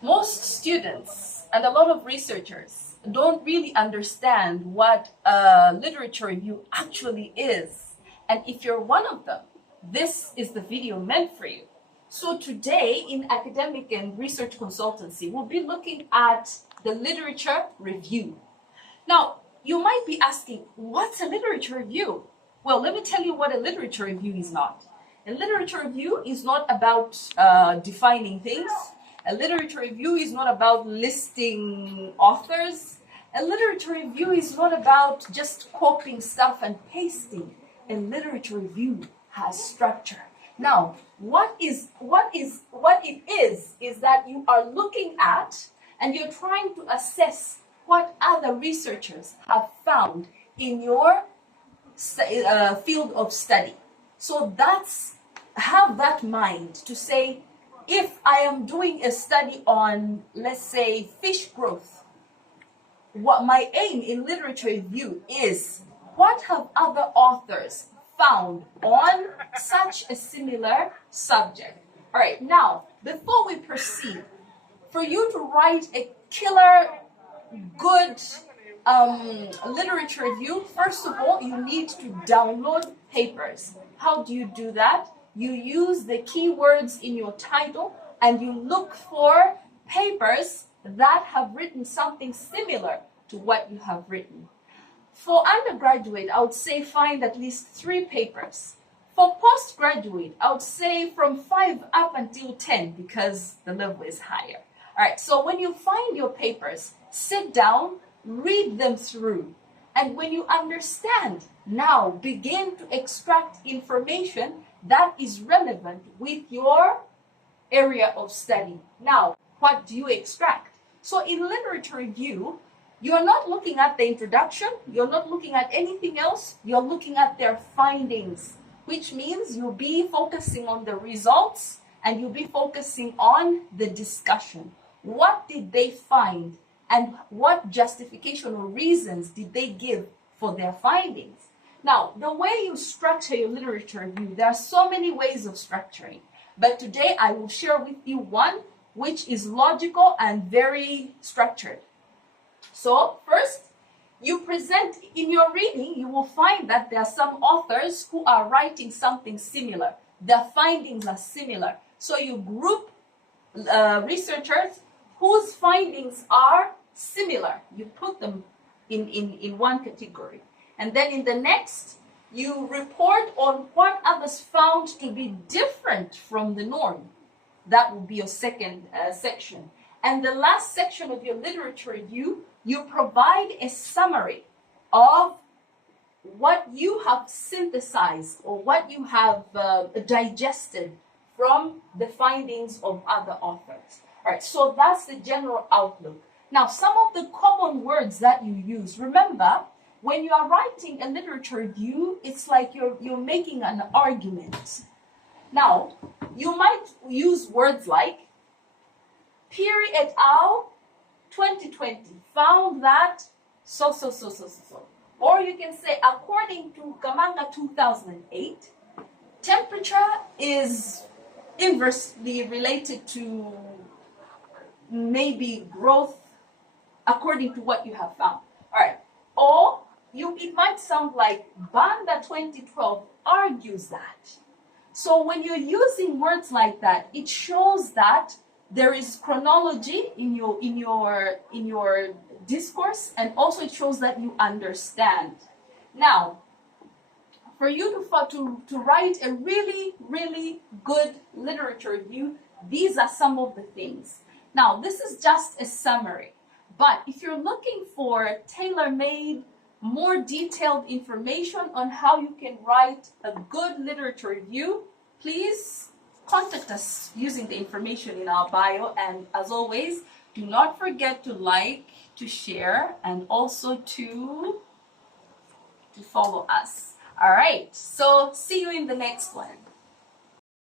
Most students and a lot of researchers don't really understand what a literature review actually is. And if you're one of them, this is the video meant for you. So today in academic and research consultancy, we'll be looking at the literature review. Now, you might be asking, what's a literature review? Well, let me tell you what a literature review is not. A literature review is not about defining things. A literature review is not about listing authors. A literature review is not about just copying stuff and pasting. A literature review has structure. Now, what it is that you are looking at and you're trying to assess what other researchers have found in your field of study. So have that mind to say, if I am doing a study on, let's say, fish growth, what my aim in literature review is, what have other authors found on such a similar subject? All right, now, before we proceed, for you to write a killer, good literature review, first of all, you need to download papers. How do you do that? You use the keywords in your title and you look for papers that have written something similar to what you have written. For undergraduate, I would say find at least 3 papers. For postgraduate, I would say from 5 up until 10 because the level is higher. All right, so when you find your papers, sit down, read them through. And when you understand, now begin to extract information that is relevant with your area of study. Now, what do you extract? So in literature review, you're not looking at the introduction, you're not looking at anything else, you're looking at their findings, which means you'll be focusing on the results and you'll be focusing on the discussion. What did they find and what justification or reasons did they give for their findings? Now, the way you structure your literature review, there are so many ways of structuring, but today I will share with you one which is logical and very structured. So first, you present in your reading, you will find that there are some authors who are writing something similar. Their findings are similar. So you group researchers whose findings are similar. You put them in one category. And then in the next, you report on what others found to be different from the norm. That will be your second section. And the last section of your literature review, you provide a summary of what you have synthesized or what you have digested from the findings of other authors. All right, so that's the general outlook. Now, some of the common words that you use, remember, when you are writing a literature review, it's like you're making an argument. Now, you might use words like Peary et al. 2020 found that so. Or you can say, according to Kamanga 2008, temperature is inversely related to maybe growth according to what you have found. All right. Or it might sound like Banda 2012 argues that. So when you're using words like that, it shows that there is chronology in your discourse, and also it shows that you understand. Now, for you to write a really, really good literature review, these are some of the things. Now, this is just a summary, but if you're looking for tailor-made, more detailed information on how you can write a good literature review, please contact us using the information in our bio. And as always, do not forget to like, to share, and also to follow us. All right, so see you in the next one.